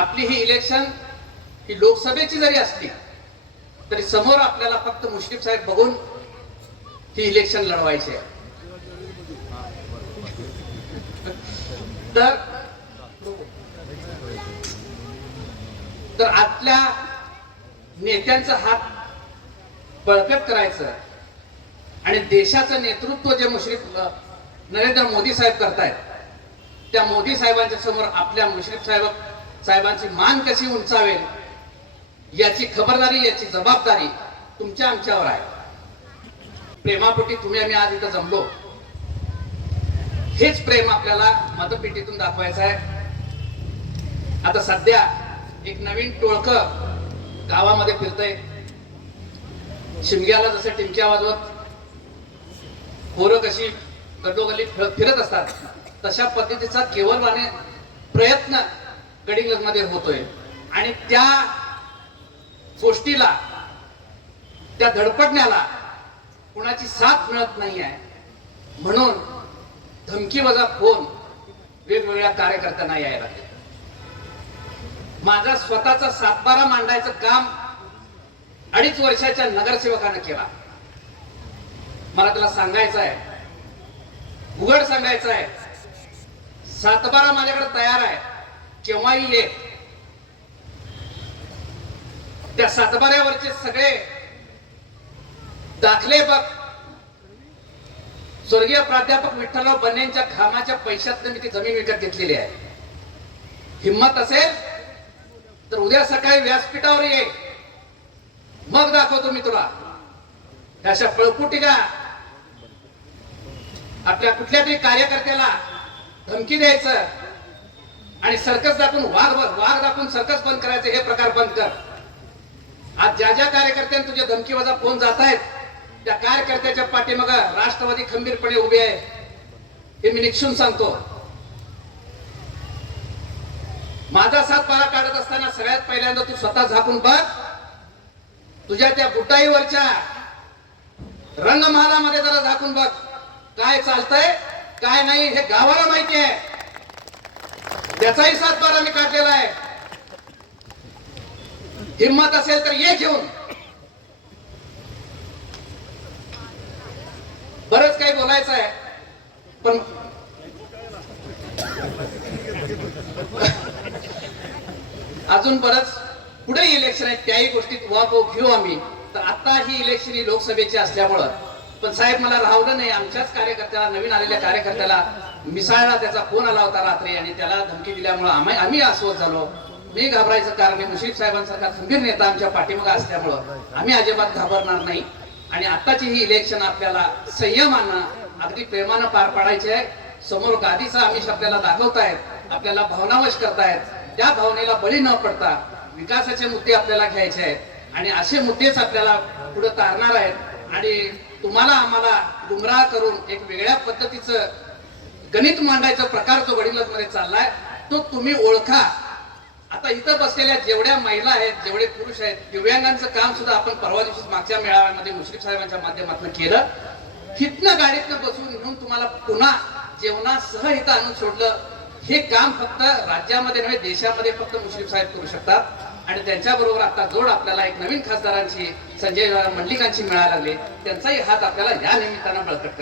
आपली ही इलेक्शन ही लोकसभेची जरी असली तरी समोर आपल्याला फक्त मुश्रीफ साहेब बघून ही इलेक्शन लढवायची आहे. तर तर आपल्या नेत्यांचा हात बळकट करायचं आणि देशाचं नेतृत्व जे मुश्रीफ नरेंद्र मोदी साहेब करतायत त्या मोदी साहेबांच्या समोर आपल्या मुश्रीफ साहेब साहेबांची मान कशी उंचावेल याची खबरदारी याची जबाबदारी तुमच्या आमच्यावर आहे. प्रेमापोटी तुम्ही आम्ही आज इथं जमलो. हेच प्रेम आपल्याला मतपेटीतून दाखवायचं आहे. आता सध्या एक नवीन टोळक गावामध्ये फिरतय. शिमग्याला जसं टिमक्या वाजवत पोरं कशी गल्लोगल्ली फिरत फिरत असतात तशा पद्धतीचा केवळवाने प्रयत्न मध्ये होतोय. आणि त्या गोष्टीला त्या धडपडण्याला कुणाची साथ मिळत नाही आहे म्हणून धमकी वजा फोन वेगवेगळ्या कार्यकर्त्यांना यायला लागले. माझा स्वतःचा सातबारा मांडायचं काम अडीच वर्षाच्या नगरसेवकानं केला. मला त्याला सांगायचं आहे. उघड सांगायचं आहे. सातबारा माझ्याकडे तयार आहे. केव्हाही ये त्या सातबाऱ्यावरचे सगळे दाखले बघ स्वर्गीय प्राध्यापक विठ्ठलराव बन्नेंच्या घामाच्या पैशातनं मी ती जमीन विकत घेतलेली आहे. हिंमत असेल तर उद्या सकाळी व्यासपीठावर ये. मग दाखवतो मी तुला. अशा पळकुटीला आपल्या कुठल्या तरी कार्यकर्त्याला धमकी द्यायचं? आणि सर्कस दाखवून वाघ वाघ दाखवून सर्कस बंद करायचे हे प्रकार बंद कर. आज ज्या ज्या कार्यकर्त्यांना तुझ्या धमकीवाजा फोन जात आहेत त्या कार्यकर्त्याच्या पाठीमाग राष्ट्रवादी खंबीरपणे उभे आहे. हे मी निक्षून सांगतो. माझा साथ पारा काढत असताना सगळ्यात पहिल्यांदा तू स्वतः झाकून बघ. तुझ्या त्या बुटाईवरच्या रंगमहालामध्ये जरा झाकून बघ. काय चालतंय काय नाही हे गावाला माहिती आहे. त्याचाही सातबार आम्ही काढलेला आहे. हिंमत असेल तर ये घेऊन. बरंच काही बोलायचं आहे पण अजून बरंच पुढे इलेक्शन आहे त्याही गोष्टीत वाप घेऊ आम्ही. तर आता ही इलेक्शन ही लोकसभेची असल्यामुळं. पण साहेब मला राहवलं नाही. आमच्याच कार्यकर्त्याला नवीन आलेल्या कार्यकर्त्याला मिसाळला त्याचा फोन आला होता रात्री आणि त्याला धमकी दिल्यामुळं आम्ही आम्ही अस्वस्थ झालो. मी घाबरायचं कारण मुशीफ मुश्रीफ साहेबांसारखा खंबीर नेता आमच्या पाठीमागे असल्यामुळं आम्ही अजिबात घाबरणार नाही. आणि आताची ही इलेक्शन आपल्याला संयमानं अगदी प्रेमानं पार पाडायची आहे. समोर गादीचा आमिष आपल्याला दाखवतायत आपल्याला भावनावश करतायत. त्या भावनेला बळी न पडता विकासाचे मुद्दे आपल्याला घ्यायचे आहेत. आणि असे मुद्देच आपल्याला पुढे तारणार आहेत. आणि तुम्हाला आम्हाला गुमराह करून एक वेगळ्या पद्धतीचं गणित मांडायचा प्रकार जो वडिलांमध्ये मध्ये चाललाय तो तुम्ही ओळखा. आता इथं बसलेल्या जेवढ्या महिला आहेत जेवढे पुरुष आहेत दिव्यांगांचं काम सुद्धा आपण परवा दिवशी मागच्या मेळाव्यामध्ये मुश्रीफ साहेबांच्या माध्यमातून केलं. हितनं गाडीतनं बसून घेऊन तुम्हाला पुन्हा जेवणासह इथं आणून सोडलं. हे काम फक्त राज्यामध्ये नव्हे देशामध्ये फक्त मुश्रीफ साहेब करू शकतात. आणि त्यांच्याबरोबर आता जोड आपल्याला एक नवीन खासदारांची संजय मंडलिकांची मिळायला लागले त्यांचाही हात आपल्याला या निमित्तानं बळकट